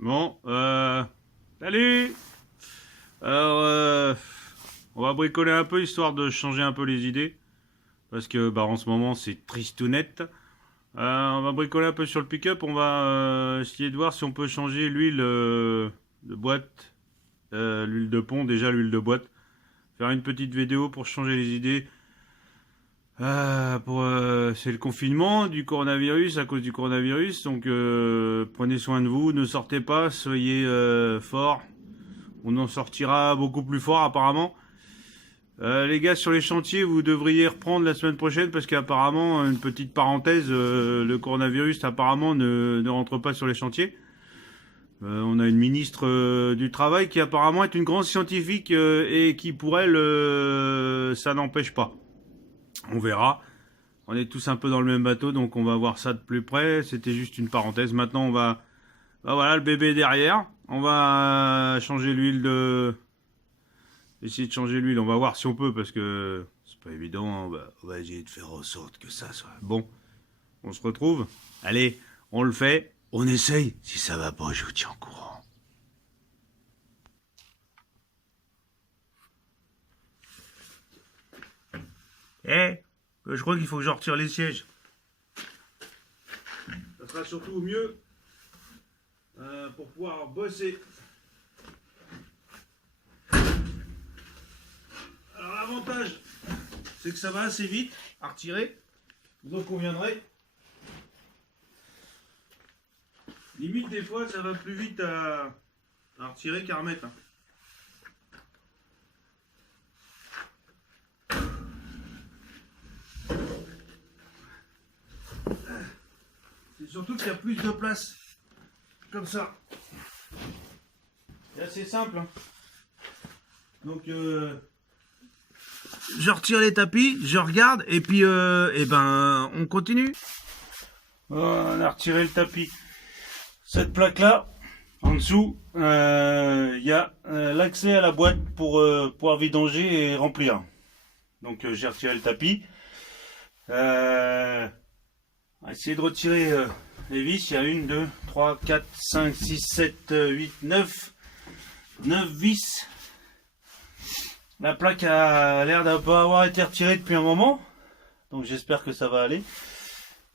Bon, salut. Alors, on va bricoler un peu histoire de changer un peu les idées. Parce que, bah, en ce moment, c'est tristounette. On va bricoler un peu sur le pick-up. On va essayer de voir si on peut changer l'huile de boîte. L'huile de pont, déjà l'huile de boîte. Faire une petite vidéo pour changer les idées. C'est le confinement du coronavirus, à cause du coronavirus, donc prenez soin de vous, ne sortez pas, soyez forts, on en sortira beaucoup plus fort apparemment. Les gars sur les chantiers, vous devriez reprendre la semaine prochaine parce qu'apparemment, une petite parenthèse, le coronavirus apparemment ne rentre pas sur les chantiers. On a une ministre du Travail qui apparemment est une grande scientifique et qui pour elle, ça n'empêche pas. On verra. On est tous un peu dans le même bateau, donc on va voir ça de plus près. C'était juste une parenthèse. Maintenant, on va... Bah voilà, le bébé derrière. On va changer l'huile de... Essayer de changer l'huile. On va voir si on peut, parce que c'est pas évident. On va essayer de faire en sorte que ça soit... Bon, on se retrouve. Allez, on le fait. On essaye. Si ça va pas, je vous tiens au courant. Je crois qu'il faut que je retire les sièges. Ça sera surtout mieux pour pouvoir bosser. Alors l'avantage, c'est que ça va assez vite à retirer. Vous en conviendrez. Limite des fois, ça va plus vite à retirer qu'à remettre. C'est surtout qu'il y a plus de place. Comme ça. C'est assez simple. Donc, je retire les tapis, je regarde, et puis, on continue. On a retiré le tapis. Cette plaque-là, en dessous, il y a l'accès à la boîte pour pouvoir vidanger et remplir. Donc, j'ai retiré le tapis. On va essayer de retirer les vis. Il y a 1, 2, 3, 4, 5, 6, 7, 8, 9. 9 vis. La plaque a l'air de pas avoir été retirée depuis un moment. Donc j'espère que ça va aller.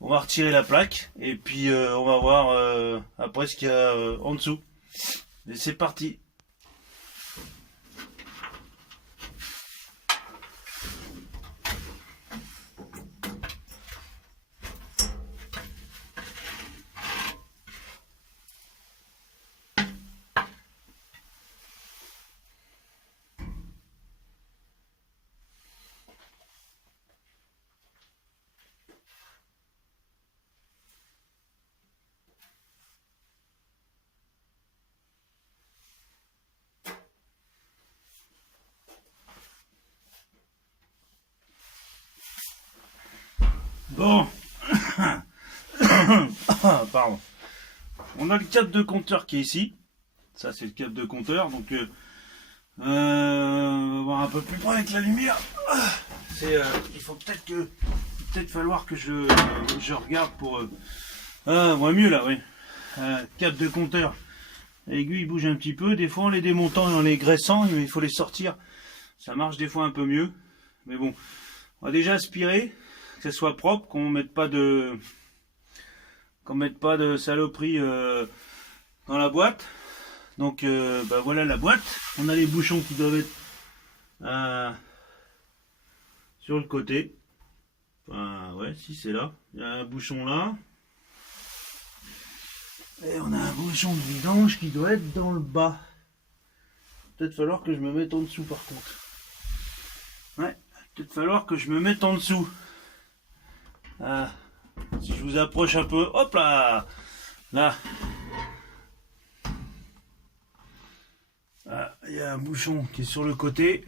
On va retirer la plaque. Et puis on va voir après ce qu'il y a en dessous. Et c'est parti. Bon, pardon. On a le câble de compteur qui est ici. Ça c'est le câble de compteur. Donc on va voir un peu plus près avec la lumière. Il faut peut-être falloir que je regarde pour. On voit mieux là, oui. Câble de compteur. L'aiguille bouge un petit peu. Des fois en les démontant et en les graissant, il faut les sortir. Ça marche des fois un peu mieux. Mais bon, on va déjà aspirer. Que ce soit propre, qu'on mette pas de saloperie dans la boîte. Donc voilà la boîte. On a les bouchons qui doivent être sur le côté. Enfin ouais, si c'est là. Il y a un bouchon là. Et on a un bouchon de vidange qui doit être dans le bas. Peut-être falloir que je me mette en dessous par contre. Ouais, peut-être falloir que je me mette en dessous. Si je vous approche un peu, hop là, là, il y a un bouchon qui est sur le côté.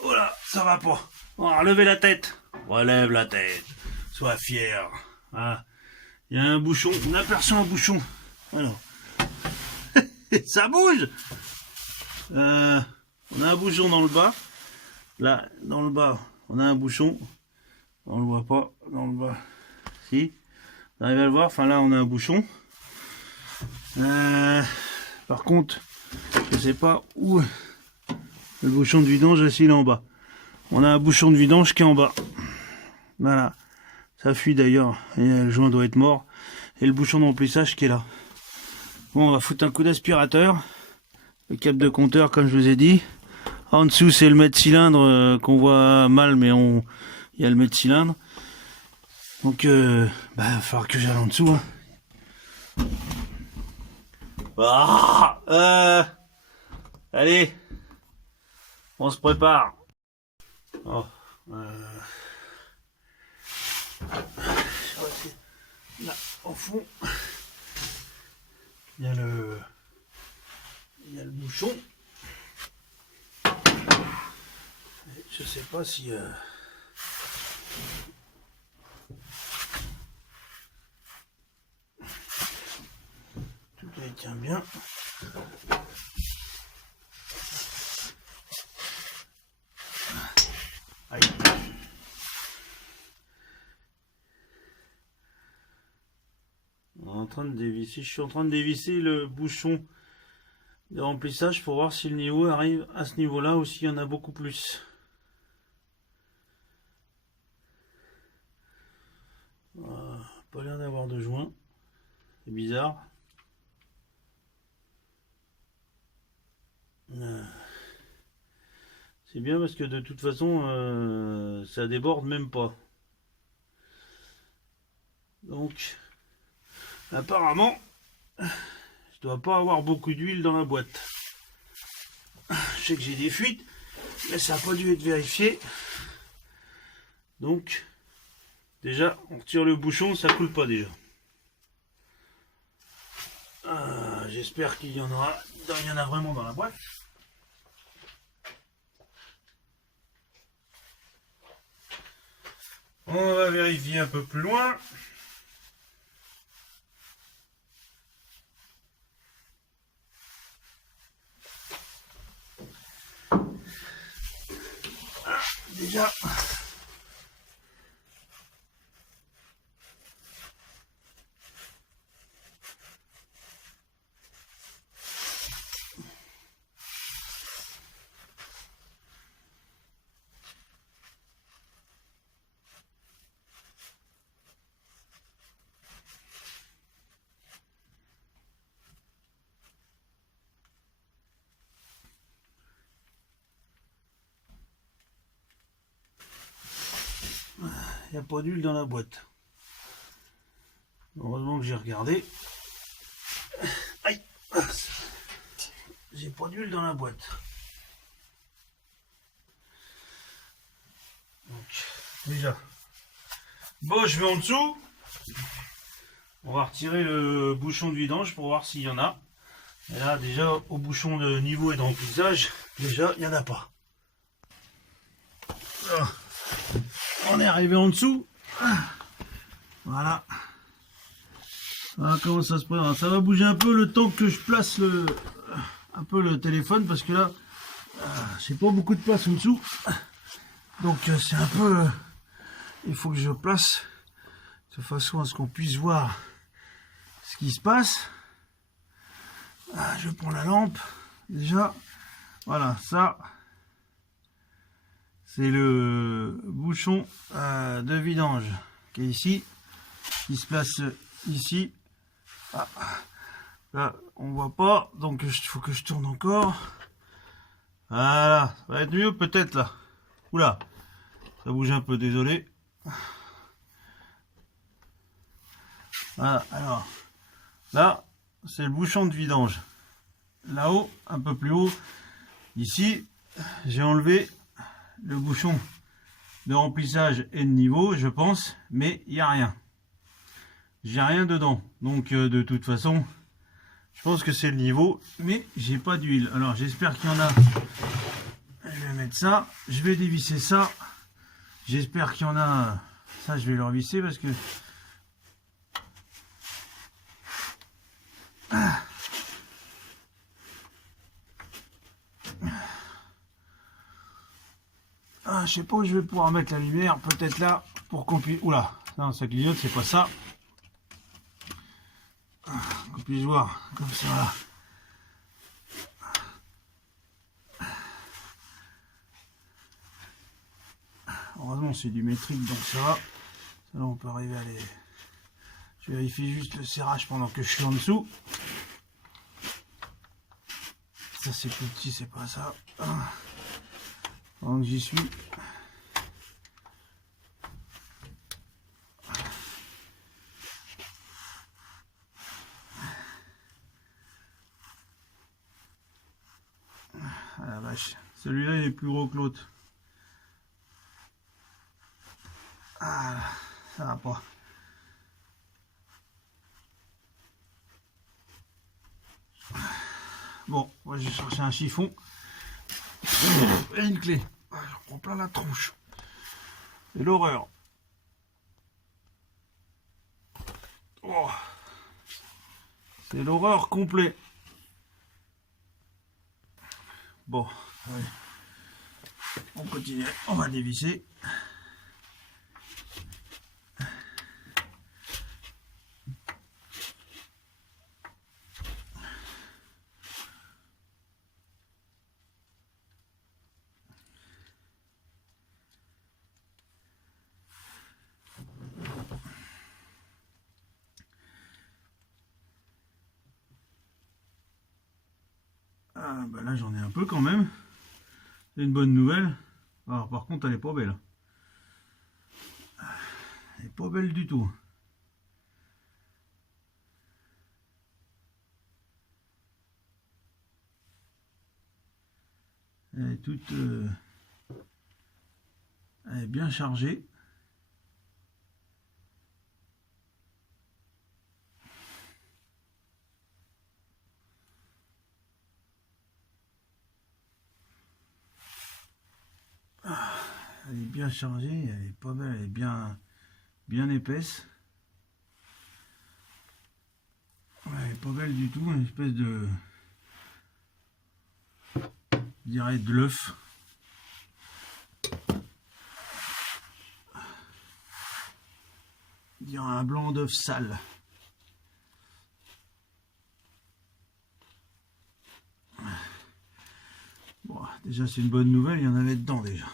Voilà, ça va pas. On va relever la tête. Relève la tête. Sois fier. Il y a un bouchon. On aperçoit un bouchon. Alors, ça bouge. On a un bouchon dans le bas. Là, dans le bas. On a un bouchon, on le voit pas dans le bas. Si, vous arrivez à le voir, enfin là on a un bouchon, Par contre, je sais pas où le bouchon de vidange, s'il est en bas. On a un bouchon de vidange qui est en bas. Voilà. Ça fuit d'ailleurs. Et le joint doit être mort. Et le bouchon de remplissage qui est là. Bon, on va foutre un coup d'aspirateur. Le câble de compteur, comme je vous ai dit. En dessous, c'est le mètre cylindre qu'on voit mal, mais il y a le mètre cylindre. Donc, il va falloir que j'aille en dessous. Hein. Allez, on se prépare. Oh, là, au fond, il y a le bouchon. Je sais pas si tout tient bien. Aïe. Je suis en train de dévisser le bouchon de remplissage pour voir si le niveau arrive à ce niveau-là ou s'il y en a beaucoup plus. Pas l'air d'avoir de joint. C'est bizarre. C'est bien parce que de toute façon ça déborde même pas. Donc apparemment je dois pas avoir beaucoup d'huile dans la boîte. Je sais que j'ai des fuites, mais ça n'a pas dû être vérifié. Donc déjà on retire le bouchon, ça coule pas déjà. J'espère qu'il y en aura. Il y en a vraiment dans la boîte. On va vérifier un peu plus loin. Déjà. Il n'y a pas d'huile dans la boîte. Heureusement que j'ai regardé. Aïe, j'ai pas d'huile dans la boîte. Donc, déjà. Bon, je vais en dessous. On va retirer le bouchon de vidange pour voir s'il y en a. Et là, déjà, au bouchon de niveau et de remplissage, déjà, il n'y en a pas. On est arrivé en dessous. Voilà. Voilà comment ça se présente. Ça va bouger un peu le temps que je place un peu le téléphone parce que là, j'ai pas beaucoup de place en dessous. Donc c'est un peu... il faut que je place de façon à ce qu'on puisse voir ce qui se passe. Je prends la lampe. Déjà, voilà, ça... c'est le bouchon de vidange qui est ici, qui se place ici. Là, on voit pas, donc il faut que je tourne encore. Voilà, ça va être mieux peut-être là. Oula, ça bouge un peu, désolé. Voilà, alors là, c'est le bouchon de vidange. Là-haut, un peu plus haut, ici, j'ai enlevé le bouchon de remplissage et de niveau, je pense, mais il n'y a rien. J'ai rien dedans. Donc de toute façon, je pense que c'est le niveau, mais j'ai pas d'huile. Alors j'espère qu'il y en a. Je vais mettre ça, je vais dévisser ça. J'espère qu'il y en a. Ça, je vais le revisser parce que je sais pas où je vais pouvoir mettre la lumière, peut-être là, pour qu'on puisse... Oula, non, ça clignote, c'est pas ça. qu'on puisse voir comme ça. Heureusement c'est du métrique donc ça va. Ça là on peut arriver à les... Je vérifie juste le serrage pendant que je suis en dessous. Ça c'est plus petit, c'est pas ça. Pendant que j'y suis. Ah la vache, celui-là il est plus gros que l'autre. Ah, ça va pas. Bon, moi j'ai cherché un chiffon et une clé. Je reprends plein la tronche. C'est l'horreur. Oh. C'est l'horreur complet. Bon, allez. On continue. On va dévisser. Ah bah là j'en ai un peu quand même. C'est une bonne nouvelle. Alors par contre elle est pas belle. Elle est pas belle du tout. Elle est toute... elle est bien chargée. Elle est bien chargée, elle est pas belle, elle est bien épaisse. Elle est pas belle du tout, une espèce de... je dirais de l'œuf. Je dirais un blanc d'œuf sale. Bon, déjà c'est une bonne nouvelle, il y en avait dedans déjà.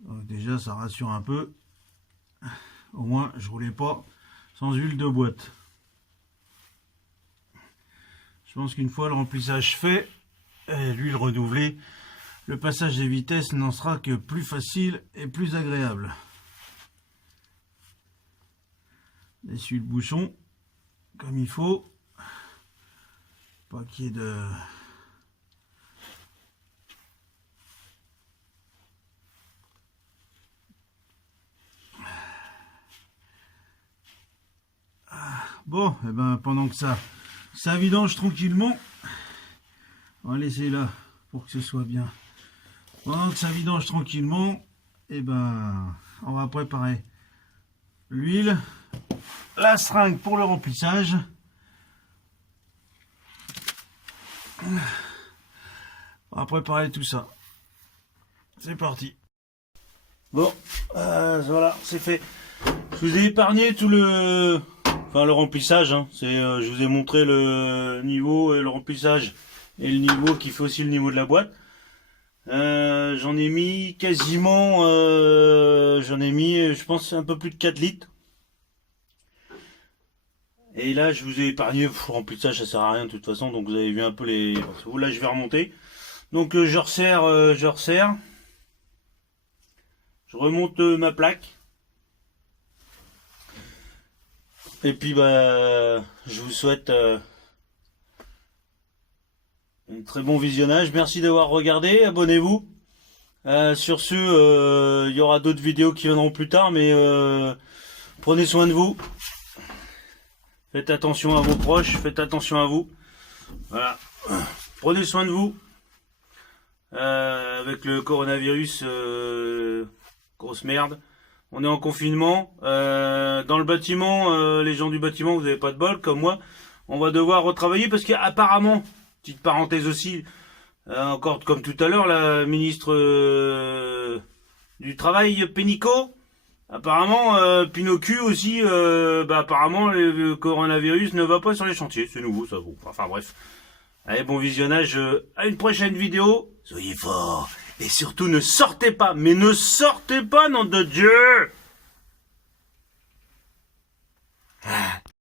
Donc déjà ça rassure un peu. Au moins je roulais pas sans huile de boîte. Je pense qu'une fois le remplissage fait et l'huile renouvelée, le passage des vitesses n'en sera que plus facile et plus agréable. Essuie le bouchon comme il faut. Pas qu'il y ait de... Bon, et ben pendant que ça vidange tranquillement, on va laisser là pour que ce soit bien. Pendant que ça vidange tranquillement, et ben on va préparer l'huile, la seringue pour le remplissage. On va préparer tout ça. C'est parti. Bon, voilà, c'est fait. Je vous ai épargné tout le... Enfin le remplissage, hein. Je vous ai montré le niveau et le remplissage et le niveau qui fait aussi le niveau de la boîte. J'en ai mis quasiment, je pense un peu plus de 4 litres. Et là je vous ai épargné, le remplissage ça sert à rien de toute façon, donc vous avez vu un peu les... Là je vais remonter. Donc je resserre, je remonte ma plaque. Et puis bah je vous souhaite un très bon visionnage. Merci d'avoir regardé, abonnez-vous. Sur ce, il y aura d'autres vidéos qui viendront plus tard, mais prenez soin de vous. Faites attention à vos proches, faites attention à vous. Voilà. Prenez soin de vous. Avec le coronavirus, grosse merde. On est en confinement. Dans le bâtiment, les gens du bâtiment, vous n'avez pas de bol, comme moi. On va devoir retravailler parce qu'apparemment, petite parenthèse aussi, encore comme tout à l'heure, la ministre du Travail, Pénicaud, Apparemment, Pinocchio aussi, apparemment, le coronavirus ne va pas sur les chantiers. C'est nouveau, ça. Bon, enfin, bref. Allez, bon visionnage. À une prochaine vidéo. Soyez forts. Et surtout, ne sortez pas. Mais ne sortez pas, nom de Dieu!